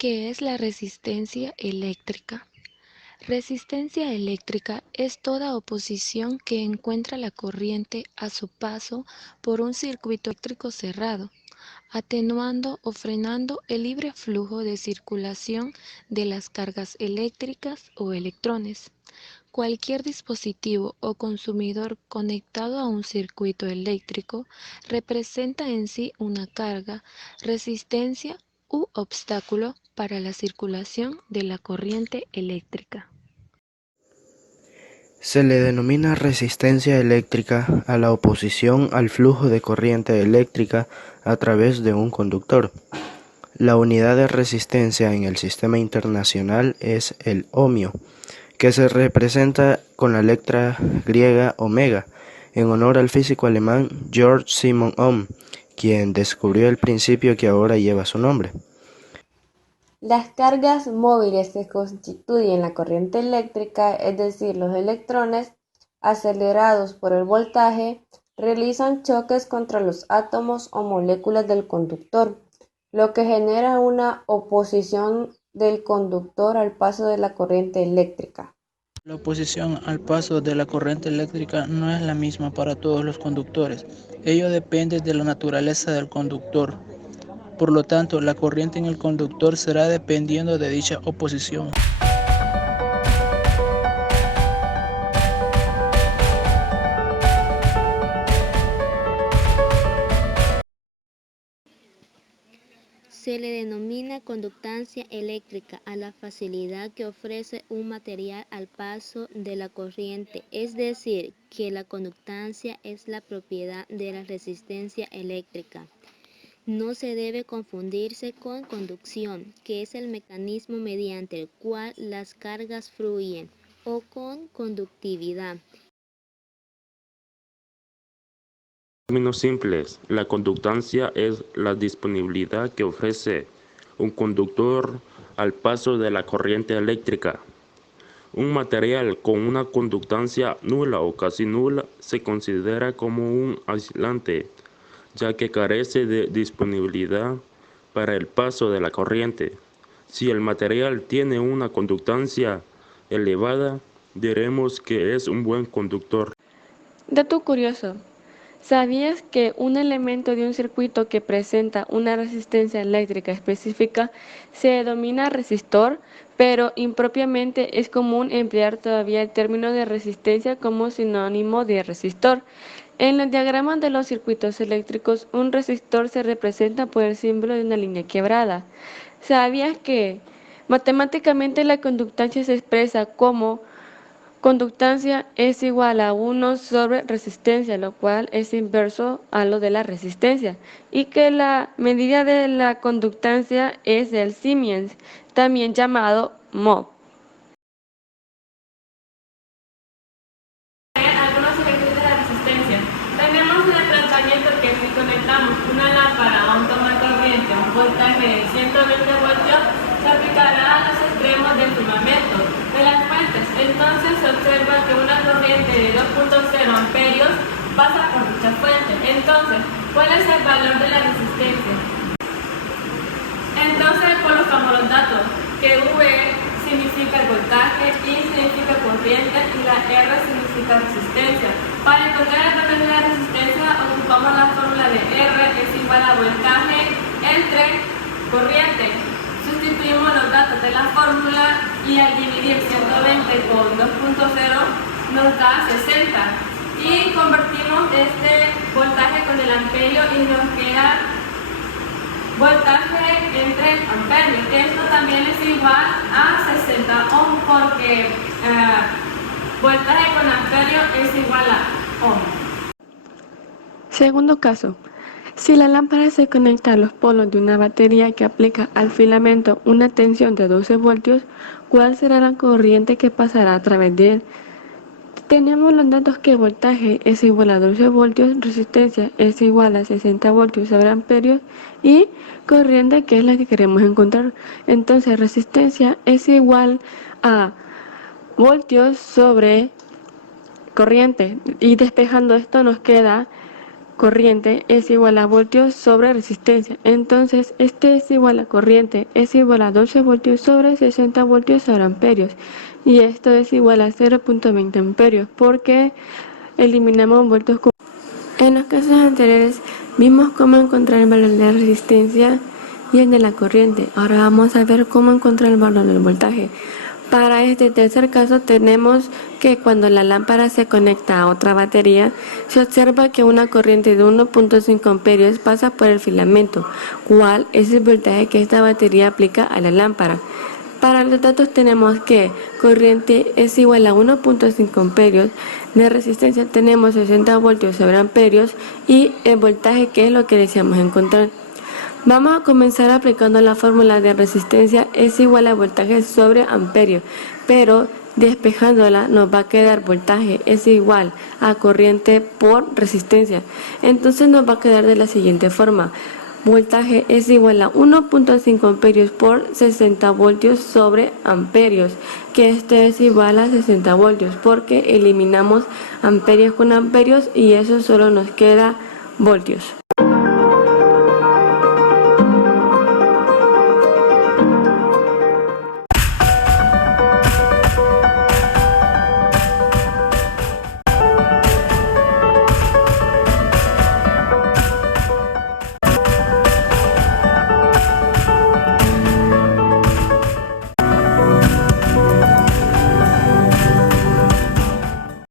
¿Qué es la resistencia eléctrica? Resistencia eléctrica es toda oposición que encuentra la corriente a su paso por un circuito eléctrico cerrado, atenuando o frenando el libre flujo de circulación de las cargas eléctricas o electrones. Cualquier dispositivo o consumidor conectado a un circuito eléctrico representa en sí una carga, resistencia u obstáculo para la circulación de la corriente eléctrica. Se le denomina resistencia eléctrica a la oposición al flujo de corriente eléctrica a través de un conductor. La unidad de resistencia en el sistema internacional es el ohmio, que se representa con la letra griega omega, en honor al físico alemán Georg Simon Ohm, quien descubrió el principio que ahora lleva su nombre. Las cargas móviles que constituyen la corriente eléctrica, es decir, los electrones, acelerados por el voltaje, realizan choques contra los átomos o moléculas del conductor, lo que genera una oposición del conductor al paso de la corriente eléctrica. La oposición al paso de la corriente eléctrica no es la misma para todos los conductores. Ello depende de la naturaleza del conductor. Por lo tanto, la corriente en el conductor será dependiendo de dicha oposición. Se le denomina conductancia eléctrica a la facilidad que ofrece un material al paso de la corriente, es decir, que la conductancia es la propiedad de la resistencia eléctrica. No se debe confundirse con conducción, que es el mecanismo mediante el cual las cargas fluyen, o con conductividad. En términos simples, la conductancia es la disponibilidad que ofrece un conductor al paso de la corriente eléctrica. Un material con una conductancia nula o casi nula se considera como un aislante, ya que carece de disponibilidad para el paso de la corriente. Si el material tiene una conductancia elevada, diremos que es un buen conductor. Dato curioso. ¿Sabías que un elemento de un circuito que presenta una resistencia eléctrica específica se denomina resistor, pero impropiamente es común emplear todavía el término de resistencia como sinónimo de resistor? En los diagramas de los circuitos eléctricos, un resistor se representa por el símbolo de una línea quebrada. ¿Sabías que matemáticamente la conductancia se expresa como conductancia es igual a 1 sobre resistencia, lo cual es inverso a lo de la resistencia, y que la medida de la conductancia es el Siemens, también llamado mho. Algunos ejemplos de la resistencia. Tenemos en el planteamiento que si conectamos una lámpara a un toma corriente a un voltaje de 120 voltios, se aplicará a los extremos del firmamento de las fuentes. Entonces se observa que una corriente de 2.0 amperios pasa por dicha fuente. Entonces, ¿cuál es el valor de la resistencia? Entonces colocamos los datos, que V significa el voltaje, I significa corriente y la R significa resistencia. Para encontrar el valor de la resistencia ocupamos la fórmula de R es igual a voltaje entre corriente. Sustituimos los datos de la fórmula y al dividir 120 con 2.0 nos da 60. Y convertimos este voltaje con el amperio y nos queda voltaje entre amperios. Esto también es igual a 60 ohm porque voltaje con amperio es igual a ohm. Segundo caso. Si la lámpara se conecta a los polos de una batería que aplica al filamento una tensión de 12 voltios, ¿cuál será la corriente que pasará a través de él? Tenemos los datos que voltaje es igual a 12 voltios, resistencia es igual a 60 voltios sobre amperios y corriente, que es la que queremos encontrar. Entonces resistencia es igual a voltios sobre corriente, y despejando esto nos queda corriente es igual a voltios sobre resistencia. Entonces, este es igual a corriente es igual a 12 voltios sobre 60 voltios sobre amperios. Y esto es igual a 0.20 amperios porque eliminamos voltios. En los casos anteriores vimos cómo encontrar el valor de la resistencia y el de la corriente. Ahora vamos a ver cómo encontrar el valor del voltaje. Para este tercer caso tenemos que cuando la lámpara se conecta a otra batería, se observa que una corriente de 1.5 amperios pasa por el filamento, cuál es el voltaje que esta batería aplica a la lámpara. Para los datos tenemos que corriente es igual a 1.5 amperios, de resistencia tenemos 60 voltios sobre amperios y el voltaje que es lo que deseamos encontrar. Vamos a comenzar aplicando la fórmula de resistencia es igual a voltaje sobre amperio, pero despejándola nos va a quedar voltaje es igual a corriente por resistencia. Entonces nos va a quedar de la siguiente forma. Voltaje es igual a 1.5 amperios por 60 voltios sobre amperios, que esto es igual a 60 voltios porque eliminamos amperios con amperios y eso solo nos queda voltios.